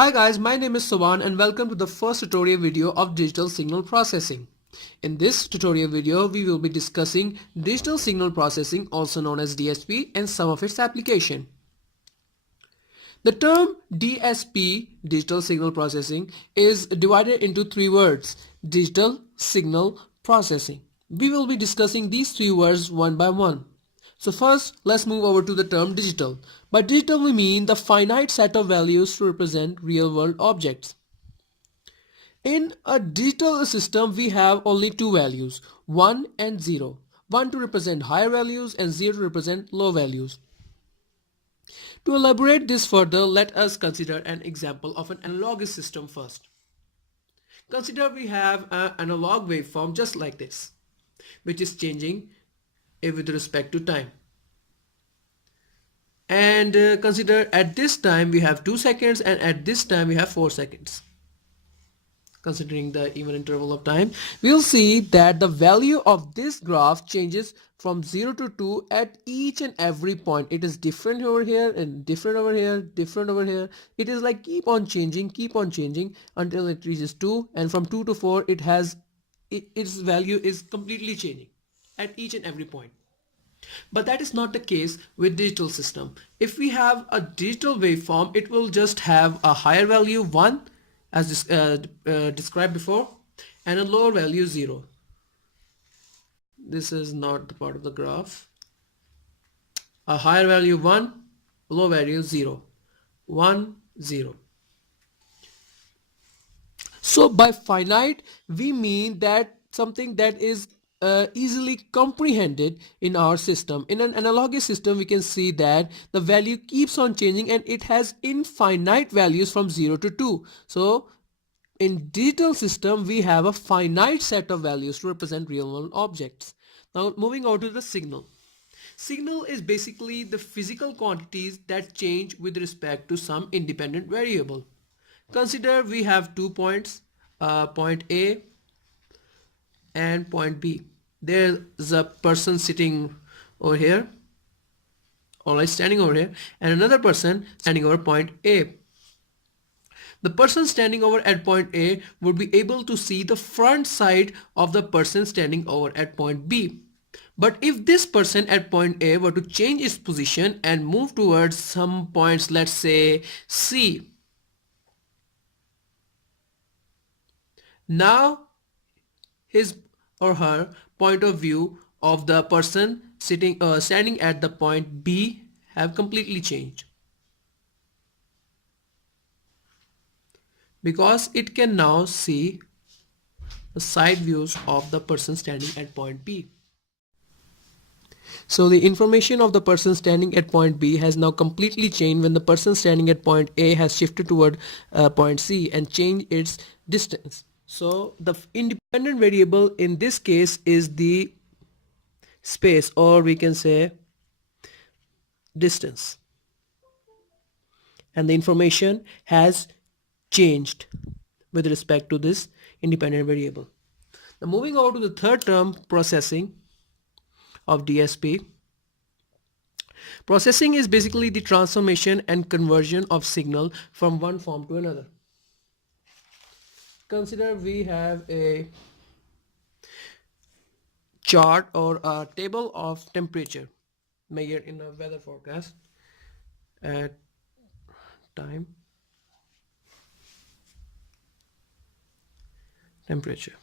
Hi guys, my name is Soban and welcome to the first tutorial video of digital signal processing. In this tutorial video, we will be discussing digital signal processing, also known as DSP, and some of its application. The term DSP, digital signal processing, is divided into three words: digital signal processing. We will be discussing these three words one by one. So first, let's move over to the term digital. By digital, we mean the finite set of values to represent real-world objects. In a digital system, we have only two values, 1 and 0. 1 to represent higher values and 0 to represent low values. To elaborate this further, let us consider an example of an analogous system first. Consider we have an analog waveform just like this, which is changing with respect to time. And consider at this time we have 2 seconds and at this time we have 4 seconds. Considering the even interval of time, we'll see that the value of this graph changes from 0 to 2 at each and every point. It is different over here and different over here, different over here. It is like keep on changing until it reaches 2, and from 2 to 4 its value is completely changing at each and every point. But that is not the case with digital system. If we have a digital waveform, it will just have a higher value 1 as described before and a lower value 0. This is not the part of the graph. A higher value 1, low value 0. 1, 0. So by finite, we mean that something that is easily comprehended in our system. In an analogous system, we can see that the value keeps on changing and it has infinite values from 0 to 2. So in digital system, we have a finite set of values to represent real world objects. Now moving on to the signal. Signal is basically the physical quantities that change with respect to some independent variable. Consider we have 2 points, point A and point B. There's a person sitting over here, or standing over here, and another person standing over point A. The person standing over at point A would be able to see the front side of the person standing over at point B. But if this person at point A were to change its position and move towards some points, let's say C, now his or her point of view of the person standing at the point B have completely changed, because it can now see the side views of the person standing at point B. So the information of the person standing at point B has now completely changed when the person standing at point A has shifted toward point C and changed its distance. So the independent variable in this case is the space, or we can say distance, and the information has changed with respect to this independent variable. Now moving on to the third term, processing of DSP. Processing is basically the transformation and conversion of signal from one form to another. Consider we have a chart or a table of temperature measured in a weather forecast at time, temperature.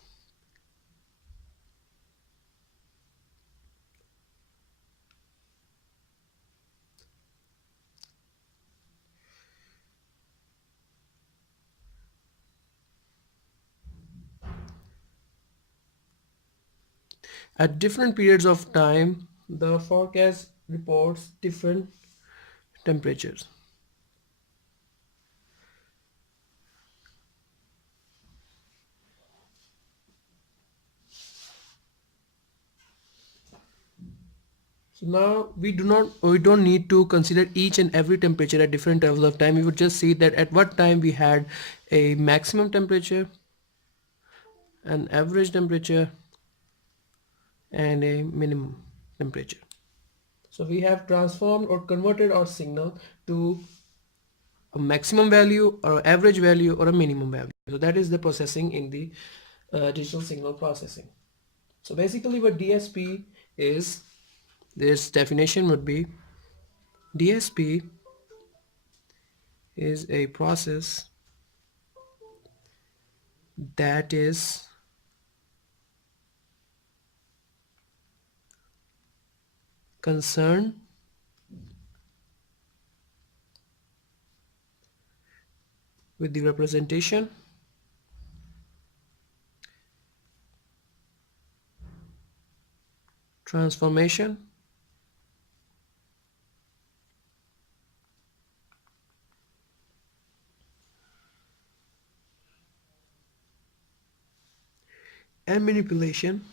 At different periods of time, the forecast reports different temperatures. So now we don't need to consider each and every temperature at different intervals of time. We would just see that at what time we had a maximum temperature, an average temperature, and a minimum temperature. So we have transformed or converted our signal to a maximum value or average value or a minimum value. So that is the processing in the digital signal processing. So basically what DSP is, this definition would be DSP is a process that is concerned with the representation transformation and manipulation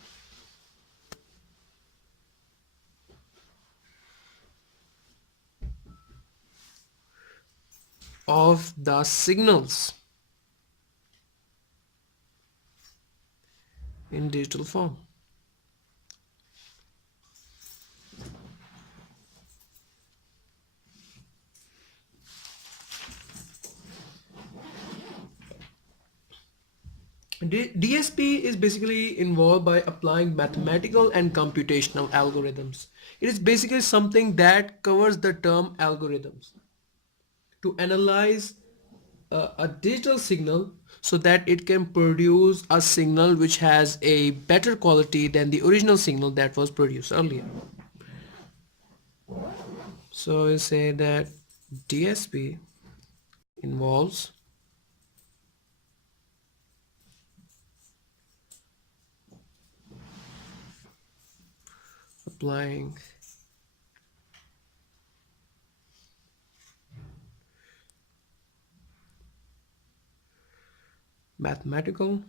of the signals in digital form. DSP is basically involved by applying mathematical and computational algorithms. It is basically something that covers the term algorithms to analyze a digital signal so that it can produce a signal which has a better quality than the original signal that was produced earlier. So we say that DSP involves applying mathematical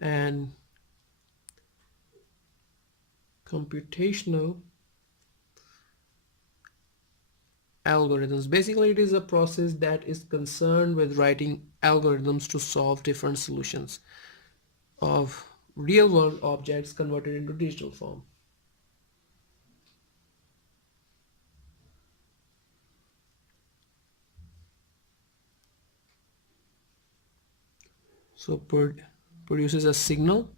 and computational algorithms. Basically, it is a process that is concerned with writing algorithms to solve different solutions of real world objects converted into digital form. So produces a signal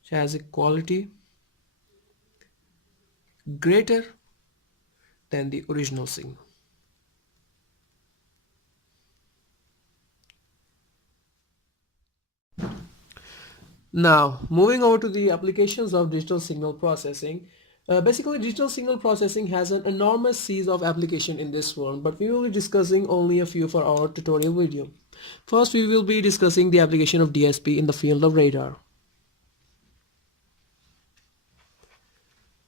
which has a quality greater than the original signal. Now, moving over to the applications of digital signal processing. Basically, digital signal processing has an enormous series of application in this world, but we will be discussing only a few for our tutorial video. First, we will be discussing the application of DSP in the field of radar.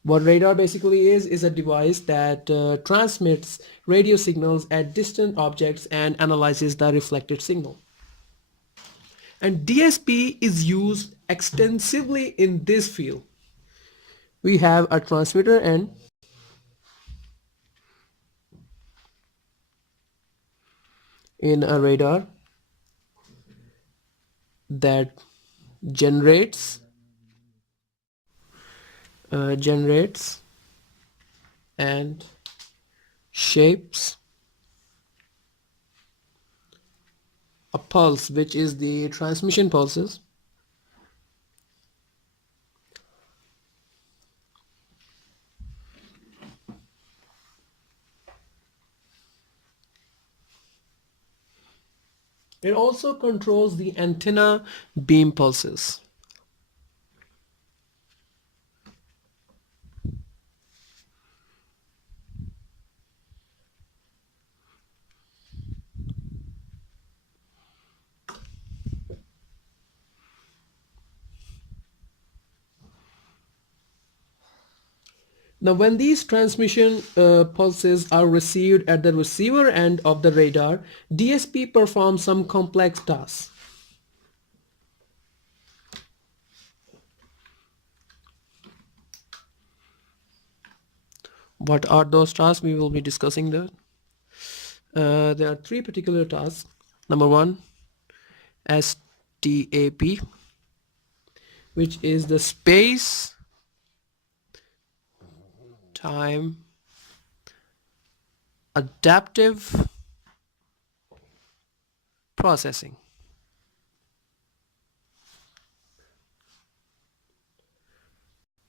What radar basically is a device that transmits radio signals at distant objects and analyzes the reflected signal. And DSP is used extensively in this field. We have a transmitter end in a radar that generates and shapes a pulse, which is the transmission pulses. It also controls the antenna beam pulses. Now, when these transmission pulses are received at the receiver end of the radar, DSP performs some complex tasks. What are those tasks? We will be discussing that. There are three particular tasks. Number one, STAP, which is the space time adaptive processing.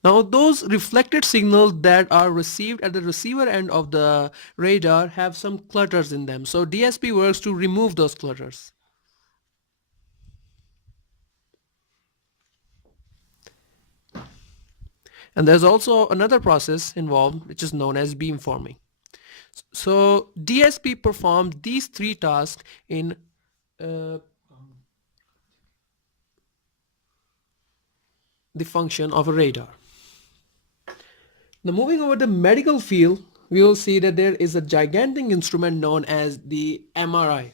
Now, those reflected signals that are received at the receiver end of the radar have some clutters in them. So DSP works to remove those clutters. And there's also another process involved which is known as beamforming. So DSP performs these three tasks in uh, the function of a radar. Now moving over the medical field, we will see that there is a gigantic instrument known as the MRI.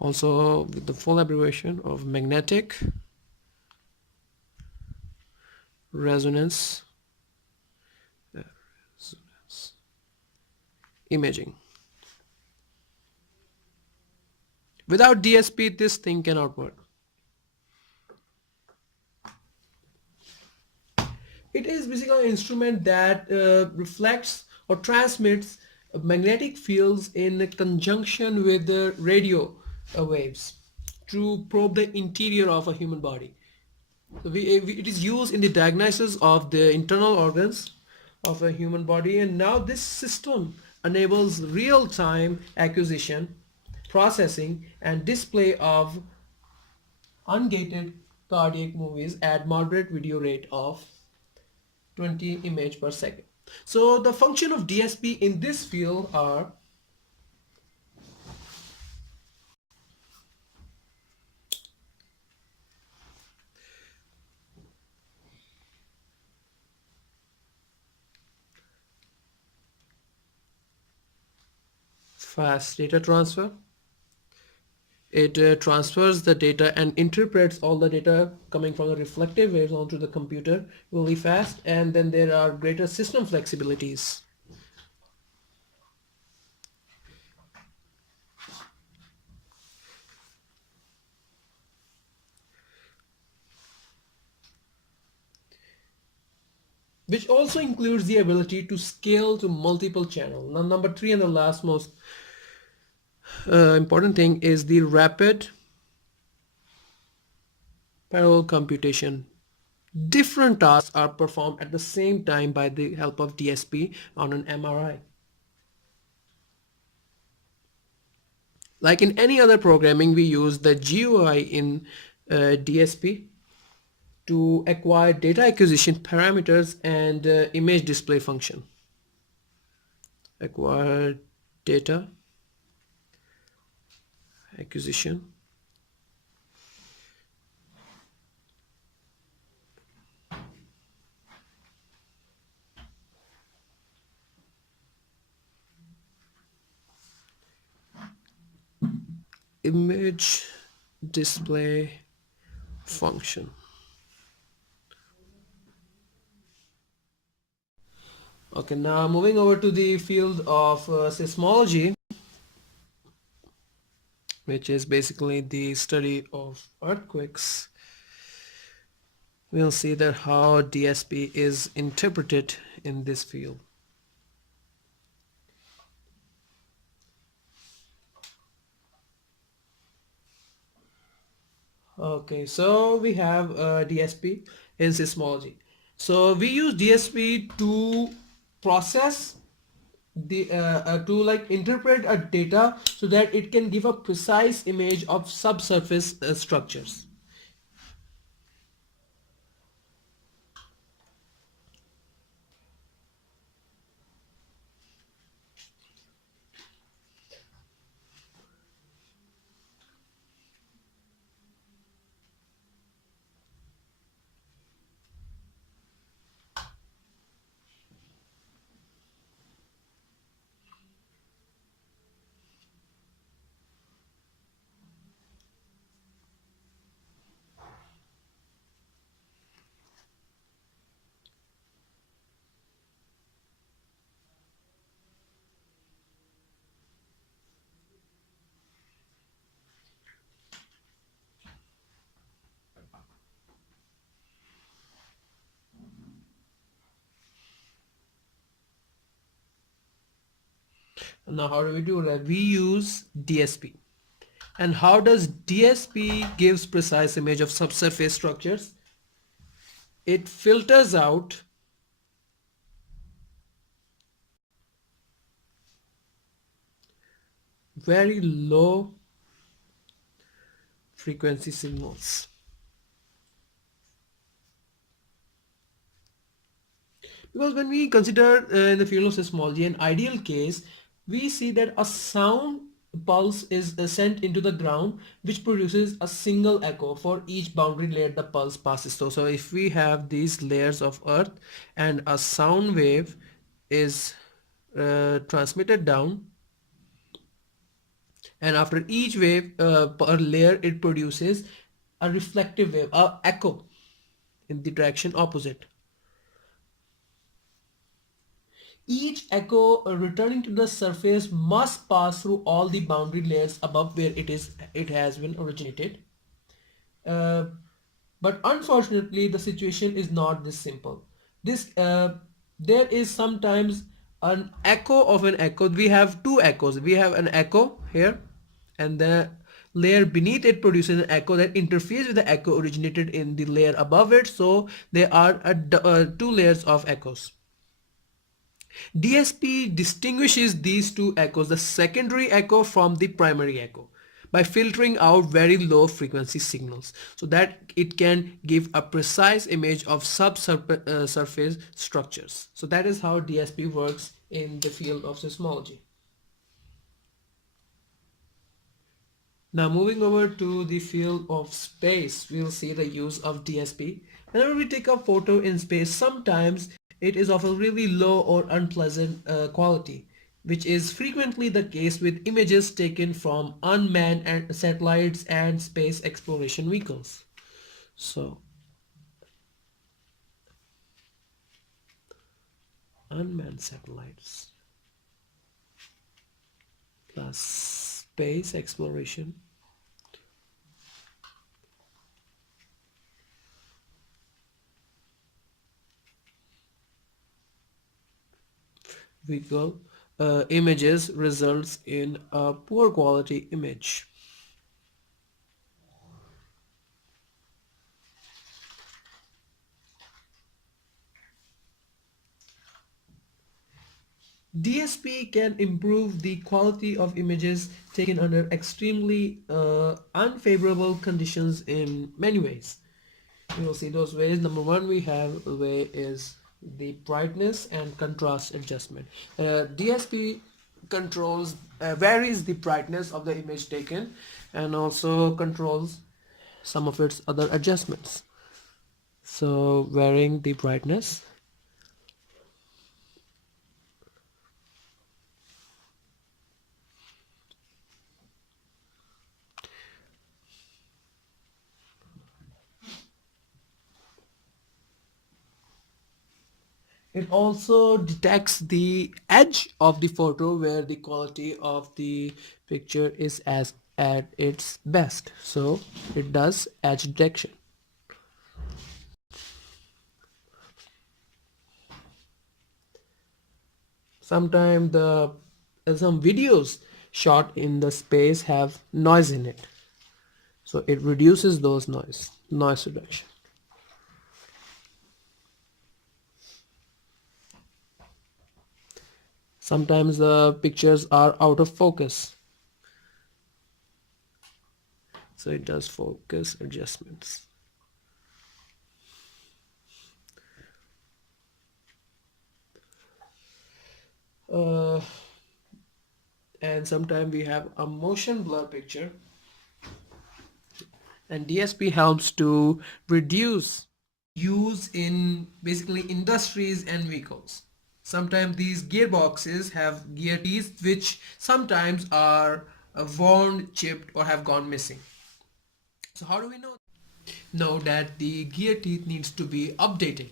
Also with the full abbreviation of magnetic resonance imaging. Without DSP, this thing cannot work. It is basically an instrument that reflects or transmits magnetic fields in conjunction with the radio waves to probe the interior of a human body. So it is used in the diagnosis of the internal organs of a human body, and now this system enables real-time acquisition, processing, and display of ungated cardiac movies at moderate video rate of 20 image per second. So the function of DSP in this field are fast data transfer. It transfers the data and interprets all the data coming from the reflective waves onto the computer really fast, and then there are greater system flexibilities. Which also includes the ability to scale to multiple channels. Now, number three and the last most important thing is the rapid parallel computation. Different tasks are performed at the same time by the help of DSP on an MRI. Like in any other programming, we use the GUI in DSP to acquire data acquisition parameters and image display function. Acquire data acquisition image display function. Okay, now moving over to the field of seismology, which is basically the study of earthquakes. We'll see that how DSP is interpreted in this field. Okay, so we have DSP in seismology. So we use DSP to process the to like interpret a data so that it can give a precise image of subsurface structures. Now how do we do that? We use DSP. And how does DSP gives precise image of subsurface structures? It filters out very low frequency signals. Because when we consider in the field of seismology an ideal case, we see that a sound pulse is sent into the ground which produces a single echo for each boundary layer the pulse passes through. So if we have these layers of earth and a sound wave is transmitted down, and after each wave per layer it produces a reflective wave, a echo in the direction opposite. Each echo returning to the surface must pass through all the boundary layers above where it has been originated. Uh, but unfortunately, the situation is not this simple. This There is sometimes an echo of an echo. We have two echoes. We have an echo here, and the layer beneath it produces an echo that interferes with the echo originated in the layer above it. So there are two layers of echoes. DSP distinguishes these two echoes, the secondary echo from the primary echo, by filtering out very low frequency signals so that it can give a precise image of subsurface structures. So that is how DSP works in the field of seismology. Now moving over to the field of space, we'll see the use of DSP. Whenever we take a photo in space, sometimes it is of a really low or unpleasant quality, which is frequently the case with images taken from unmanned and satellites and space exploration vehicles. So, unmanned satellites plus space exploration vehicle images results in a poor quality image. DSP can improve the quality of images taken under extremely unfavorable conditions in many ways. We will see those ways. Number one, we have a way is the brightness and contrast adjustment. DSP controls varies the brightness of the image taken and also controls some of its other adjustments. So varying the brightness. It also detects the edge of the photo where the quality of the picture is as at its best. So it does edge detection. Sometimes some videos shot in the space have noise in it. So it reduces those noise reduction. Sometimes the pictures are out of focus. So it does focus adjustments. Uh, and sometimes we have a motion blur picture, and DSP helps to reduce use in basically industries and vehicles. Sometimes these gearboxes have gear teeth which sometimes are worn, chipped or have gone missing. So how do we know that the gear teeth needs to be updated?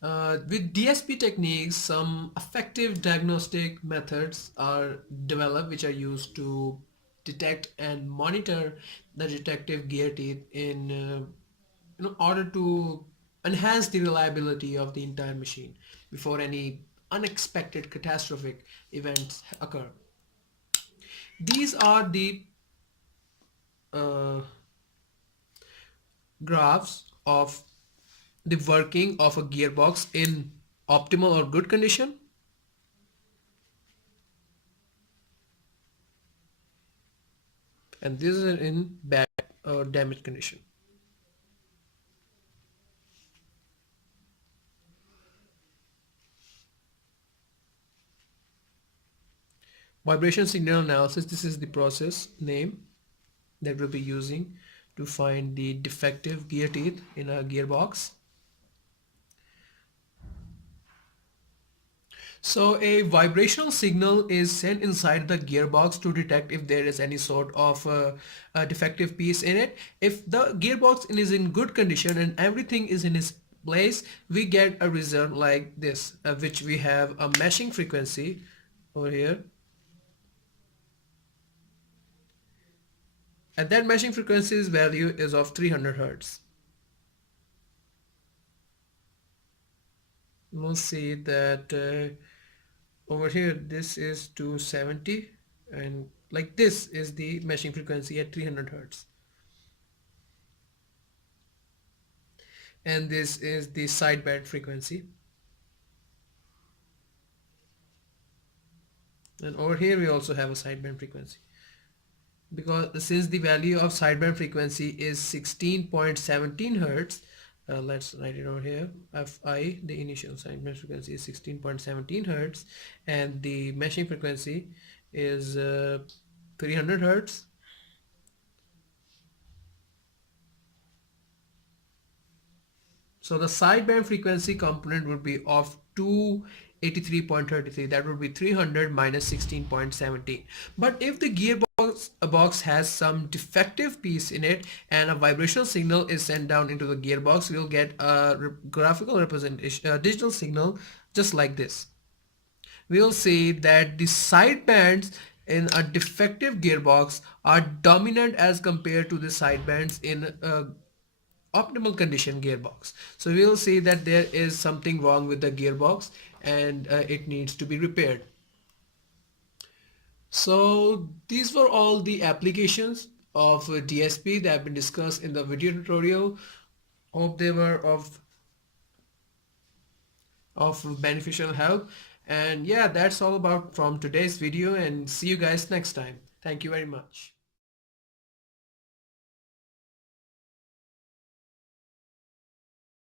With DSP techniques, some effective diagnostic methods are developed which are used to detect and monitor the detective gear teeth in order to enhance the reliability of the entire machine before any unexpected catastrophic events occur. These are the uh, graphs of the working of a gearbox in optimal or good condition, and this is in bad or damaged condition. Vibration signal analysis, this is the process name that we'll be using to find the defective gear teeth in a gearbox. So a vibrational signal is sent inside the gearbox to detect if there is any sort of a defective piece in it. If the gearbox is in good condition and everything is in its place, we get a result like this, which we have a meshing frequency over here. And that meshing frequency's value is of 300 Hertz. We'll see that over here this is 270, and like this is the meshing frequency at 300 Hertz. And this is the sideband frequency. And over here we also have a sideband frequency. Because since the value of sideband frequency is 16.17 Hertz, let's write it over here. Fi, the initial sideband frequency, is 16.17 Hertz, and the meshing frequency is 300 Hertz. So the sideband frequency component would be of 283.33. That would be 300 minus 16.17. But if the gearbox box has some defective piece in it and a vibrational signal is sent down into the gearbox, we'll get a graphical representation, a digital signal just like this. We'll see that the sidebands in a defective gearbox are dominant as compared to the sidebands in a optimal condition gearbox. So we will see that there is something wrong with the gearbox and it needs to be repaired. So these were all the applications of DSP that have been discussed in the video tutorial. Hope they were of beneficial help. And yeah, that's all about from today's video, and see you guys next time. Thank you very much.